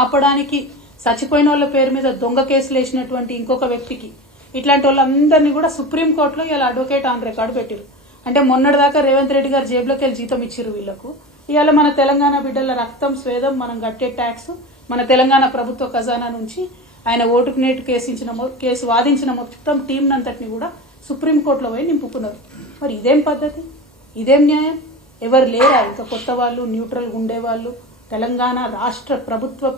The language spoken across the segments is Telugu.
ఆపడానికి చచ్చిపోయిన వాళ్ళ పేరు మీద దొంగ కేసులు వేసినటువంటి ఇంకొక వ్యక్తికి ఇట్లాంటి వాళ్ళందరినీ కూడా సుప్రీంకోర్టులో ఇలా అడ్వకేట్ ఆన్ రికార్డు పెట్టారు. అంటే మొన్నటిదాకా రేవంత్ రెడ్డి గారు జేబులోకి వెళ్ళి జీతం ఇచ్చారు వీళ్లకు. ఇవాళ మన తెలంగాణ బిడ్డల రక్తం స్వేదం మనం కట్టే ట్యాక్స్ మన తెలంగాణ ప్రభుత్వ ఖజానా నుంచి ఆయన ఓటుకు నేటు కేసు వాదించిన మొత్తం టీం అంతటిని కూడా సుప్రీంకోర్టులో పోయి నింపుకున్నారు. మరి ఇదేం పద్ధతి, ఇదేం న్యాయం? ఎవరు లేరా ఇంకా కొత్త వాళ్ళు, న్యూట్రల్ ఉండేవాళ్ళు, తెలంగాణ రాష్ట్ర ప్రభుత్వ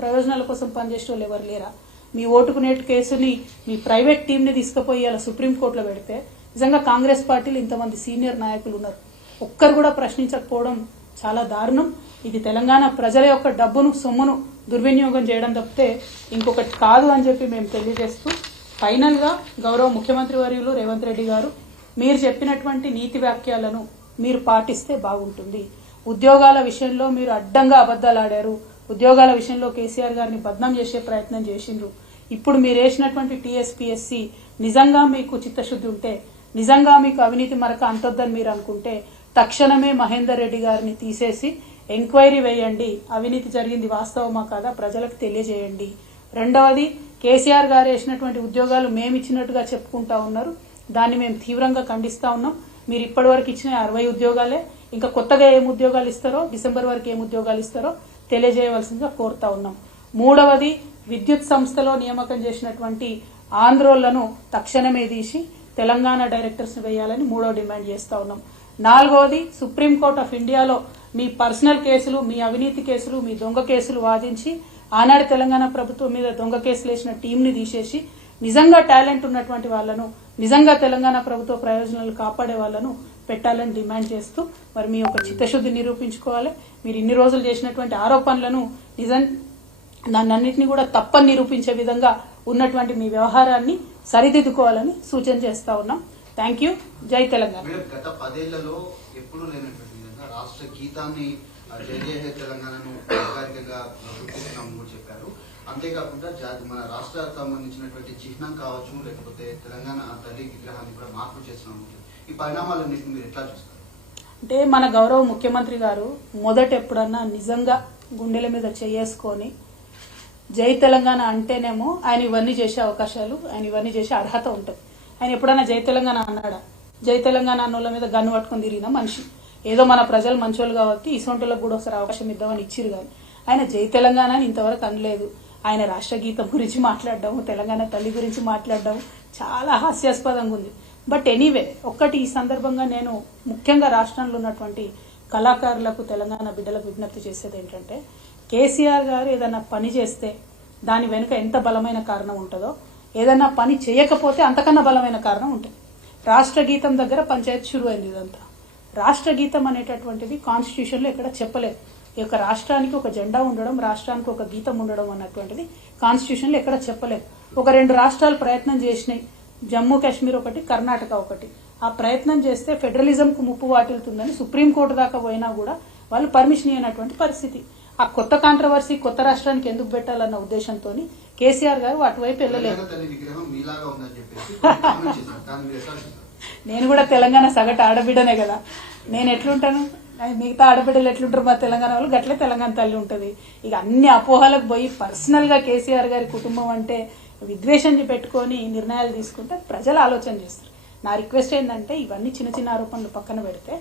ప్రయోజనాల కోసం పనిచేసే వాళ్ళు ఎవరు లేరా? మీ ఓటుకు నేటు కేసుని మీ ప్రైవేట్ టీంని తీసుకుపోయి అలా సుప్రీంకోర్టులో పెడితే నిజంగా కాంగ్రెస్ పార్టీలు ఇంతమంది సీనియర్ నాయకులు ఉన్నారు, ఒక్కరు కూడా ప్రశ్నించకపోవడం చాలా దారుణం. ఇది తెలంగాణ ప్రజల యొక్క డబ్బును సొమ్మును దుర్వినియోగం చేయడం తప్పితే ఇంకొకటి కాదు అని చెప్పి మేము తెలియజేస్తూ ఫైనల్ గా గౌరవ ముఖ్యమంత్రి వర్యులు రేవంత్ రెడ్డి గారు మీరు చెప్పినటువంటి నీతి వాక్యాలను మీరు పాటిస్తే బాగుంటుంది. ఉద్యోగాల విషయంలో మీరు అడ్డంగా అబద్దాలు ఆడారు. ఉద్యోగాల విషయంలో కేసీఆర్ గారిని బద్నాం చేసే ప్రయత్నం చేసిండ్రు. ఇప్పుడు మీరు వేసినటువంటి టీఎస్పీఎస్సీ నిజంగా మీకు చిత్తశుద్ధి ఉంటే, నిజంగా మీకు అవినీతి మరక అంతొద్దని మీరు అనుకుంటే తక్షణమే మహేందర్ రెడ్డి గారిని తీసేసి ఎంక్వైరీ వేయండి. అవినీతి జరిగింది వాస్తవమా కాదా ప్రజలకు తెలియజేయండి. రెండవది, కేసీఆర్ గారు వేసినటువంటి ఉద్యోగాలు మేము ఇచ్చినట్టుగా చెప్పుకుంటా ఉన్నారు, దాన్ని మేము తీవ్రంగా ఖండిస్తా ఉన్నాం. మీరు ఇప్పటి వరకు ఇచ్చిన 60 ఉద్యోగాలే, ఇంకా కొత్తగా ఏం ఉద్యోగాలు ఇస్తారో, డిసెంబర్ వరకు ఏం ఉద్యోగాలు ఇస్తారో తెలియజేయవలసిందిగా కోరుతా ఉన్నాం. మూడవది, విద్యుత్ సంస్థలో నియామకం చేసినటువంటి ఆంధ్రోళ్లను తక్షణమే తీసి తెలంగాణ డైరెక్టర్స్ వేయాలని మూడో డిమాండ్ చేస్తా ఉన్నాం. నాలుగవది, సుప్రీంకోర్టు ఆఫ్ ఇండియాలో మీ పర్సనల్ కేసులు, మీ అవినీతి కేసులు, మీ దొంగ కేసులు వాదించి ఆనాడు తెలంగాణ ప్రభుత్వం మీద దొంగ కేసులు వేసిన టీంని తీసేసి నిజంగా టాలెంట్ ఉన్నటువంటి వాళ్లను, నిజంగా తెలంగాణ ప్రభుత్వ ప్రయోజనాలు కాపాడే వాళ్లను పెట్టాలని డిమాండ్ చేస్తూ మరి మీ యొక్క చిత్తశుద్ధి నిరూపించుకోవాలి. మీరు ఇన్ని రోజులు చేసినటువంటి ఆరోపణలను దాన్నన్నింటినీ కూడా తప్పని నిరూపించే విధంగా ఉన్నటువంటి మీ వ్యవహారాన్ని సరిదిద్దుకోవాలని సూచన చేస్తా ఉన్నాం. Thank you. జై తెలంగాణ. గత 10 ఏళ్లలో ఎప్పుడూ లేనటువంటి విధంగా రాష్ట్ర గీతాన్ని జై జై తెలంగాణను అధికారికంగా గుర్తిస్తున్నామని కూడా చెప్పారు. అంతేకాకుండా మన రాష్ట్రానికి సంబంధించినటువంటి చిహ్నం కావచ్చు, లేకపోతే తెలంగాణ తల్లి విగ్రహాన్ని కూడా మార్పు చేస్తున్నాము. ఈ పరిణామాలన్నింటినీ మీరు ఎట్లా చూస్తారు? అంటే మన గౌరవ ముఖ్యమంత్రి గారు మొదట ఎప్పుడన్నా నిజంగా గుండెల మీద చేసుకొని జై తెలంగాణ అంటేనేమో ఆయన ఇవన్నీ చేసే అవకాశాలు, ఆయన ఇవన్నీ చేసే అర్హత ఉంటుంది. ఆయన ఎప్పుడన్నా జై తెలంగాణ అన్నాడా? జై తెలంగాణ అన్నోళ్ళ మీద గన్ను పట్టుకుని తిరిగిన మనిషి. ఏదో మన ప్రజలు మంచోళ్ళు కాబట్టి ఇసొంటోళ్ళకు కూడా ఒకసారి అవకాశం ఇద్దామని ఇచ్చిరు కానీ ఆయన జై తెలంగాణ అని ఇంతవరకు అనలేదు. ఆయన రాష్ట్ర గీతం గురించి మాట్లాడడం, తెలంగాణ తల్లి గురించి మాట్లాడడం చాలా హాస్యాస్పదంగా ఉంది. బట్ ఎనీవే, ఒక్కటి ఈ సందర్భంగా నేను ముఖ్యంగా రాష్ట్రంలో ఉన్నటువంటి కళాకారులకు, తెలంగాణ బిడ్డలకు విజ్ఞప్తి చేసేది ఏంటంటే, కేసీఆర్ గారు ఏదైనా పని చేస్తే దాని వెనుక ఎంత బలమైన కారణం ఉంటుందో, ఏదైనా పని చేయకపోతే అంతకన్నా బలమైన కారణం ఉంటుంది. రాష్ట్ర గీతం దగ్గర పంచాయతీ షురు అయింది. ఇదంతా రాష్ట్ర గీతం అనేటటువంటిది కాన్స్టిట్యూషన్లో ఎక్కడ చెప్పలేదు. ఈ యొక్క రాష్ట్రానికి ఒక జెండా ఉండడం, రాష్ట్రానికి ఒక గీతం ఉండడం అన్నటువంటిది కాన్స్టిట్యూషన్లో ఎక్కడ చెప్పలేదు. ఒక 2 రాష్ట్రాలు ప్రయత్నం చేసినాయి, జమ్మూ కాశ్మీర్ ఒకటి, కర్ణాటక ఒకటి. ఆ ప్రయత్నం చేస్తే ఫెడరలిజంకు ముప్పు వాటిల్తుందని సుప్రీంకోర్టు దాకా పోయినా కూడా వాళ్ళు పర్మిషన్ ఇవ్వనటువంటి పరిస్థితి. ఆ కొత్త కాంట్రవర్సీ కొత్త రాష్ట్రానికి ఎందుకు పెట్టాలన్న ఉద్దేశంతో కేసీఆర్ గారు అటువైపు వెళ్ళలేదు. నేను కూడా తెలంగాణ సగటు ఆడబిడ్డనే కదా, నేను ఎట్లుంటాను, మిగతా ఆడబిడ్డలు ఎట్లుంటారు మా తెలంగాణ వాళ్ళు, గట్లే తెలంగాణ తల్లి ఉంటుంది. ఇక అన్ని అపోహలకు పోయి పర్సనల్ గా కేసీఆర్ గారి కుటుంబం అంటే విద్వేషం పెట్టుకొని నిర్ణయాలు తీసుకుంటే ప్రజలు ఆలోచన చేస్తారు. నా రిక్వెస్ట్ ఏంటంటే, ఇవన్నీ చిన్న చిన్న ఆరోపణలు పక్కన పెడితే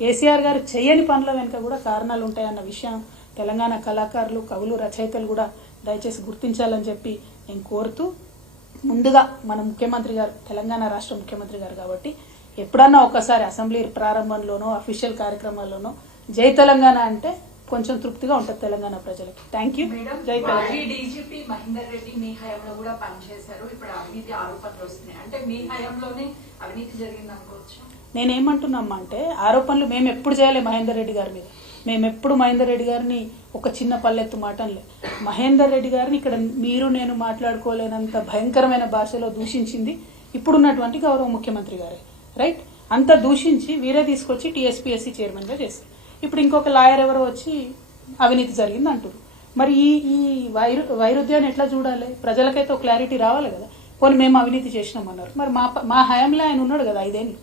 కేసీఆర్ గారు చేయని పనుల వెనుక కూడా కారణాలు ఉంటాయన్న విషయం తెలంగాణ కళాకారులు, కవులు, రచయితలు కూడా దయచేసి గుర్తించాలని చెప్పి నేను కోరుతూ, ముందుగా మన ముఖ్యమంత్రి గారు తెలంగాణ రాష్ట్ర ముఖ్యమంత్రి గారు కాబట్టి ఎప్పుడన్నా ఒకసారి అసెంబ్లీ ప్రారంభంలోనో అఫీషియల్ కార్యక్రమాల్లోనో జై తెలంగాణ అంటే కొంచెం తృప్తిగా ఉంటుంది తెలంగాణ ప్రజలకు. Thank you. జై తెలంగాణ. డీజీపీ మహేందర్ రెడ్డి మీ హయాంలో కూడా పనిచేశారు. ఇప్పుడు అవినీతి ఆరోపణలు వస్తున్నాయి అంటే మీ హయాంలోనే అవినీతి జరిగింది అనుకోవచ్చు. నేనేమంటున్నామా అంటే, ఆరోపణలు మేము ఎప్పుడు చేయాలి మహేందర్ రెడ్డి గారి మీద? మేమెప్పుడు మహేందర్ రెడ్డి గారిని ఒక చిన్న పల్లెత్తు మాటలే. మహేందర్ రెడ్డి గారిని ఇక్కడ మీరు నేను మాట్లాడుకోలేనంత భయంకరమైన భాషలో దూషించింది ఇప్పుడున్నటువంటి గౌరవ ముఖ్యమంత్రి గారే. రైట్? అంత దూషించి వీరే తీసుకొచ్చి టీఎస్పీఎస్సీ చైర్మన్ గా చేస్తారు. ఇప్పుడు ఇంకొక లాయర్ ఎవరో వచ్చి అవినీతి జరిగింది అంటారు. మరి ఈ వైరుధ్యాన్ని ఎట్లా చూడాలి? ప్రజలకైతే ఒక క్లారిటీ రావాలి కదా. పోనీ మేము అవినీతి చేసినామన్నారు, మరి మా హయాంలో ఆయన ఉన్నాడు కదా 5 ఏళ్ళు,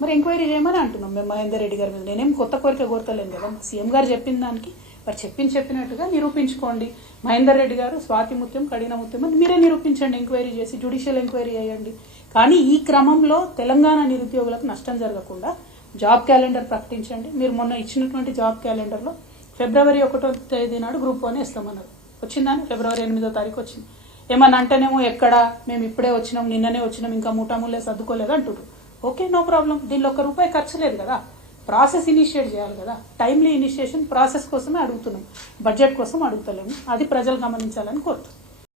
మరి ఎంక్వైరీ చేయమని అంటున్నాం మేము మహేందర్ రెడ్డి గారి మీద. నేనేం కొత్త కోరిక కోరతలేను కదా, సీఎం గారు చెప్పిన దానికి మరి చెప్పినట్టుగా నిరూపించుకోండి. మహేందర్ రెడ్డి గారు, స్వాతి ముత్యం, కడిన ముత్యం అని మీరే నిరూపించండి, ఎంక్వైరీ చేసి జ్యుడిషియల్ ఎంక్వైరీ చేయండి. కానీ ఈ క్రమంలో తెలంగాణ నిరుద్యోగులకు నష్టం జరగకుండా జాబ్ క్యాలెండర్ ప్రకటించండి. మీరు మొన్న ఇచ్చినటువంటి జాబ్ క్యాలెండర్లో ఫిబ్రవరి 1వ తేదీ నాడు గ్రూప్ 1 ఇస్తామన్నారు. వచ్చిందని ఫిబ్రవరి 8వ తారీఖు వచ్చింది. ఏమన్నా అంటేనేమో ఎక్కడ మేము ఇప్పుడే వచ్చినాం, నిన్ననే వచ్చినాం, ఇంకా మూటాముల్లే సర్దుకోలేదు అంటున్నారు. Okay, no problem. దీనిలో ₹1 ఖర్చు లేదు కదా. ప్రాసెస్ ఇనిషియేట్ చేయాలి కదా. టైమ్లీ ఇనిషియేషన్ ప్రాసెస్ కోసమే అడుగుతున్నాం, బడ్జెట్ కోసం అడుగుతలేము. అది ప్రజలు గమనించాలని కోరుతున్నాం.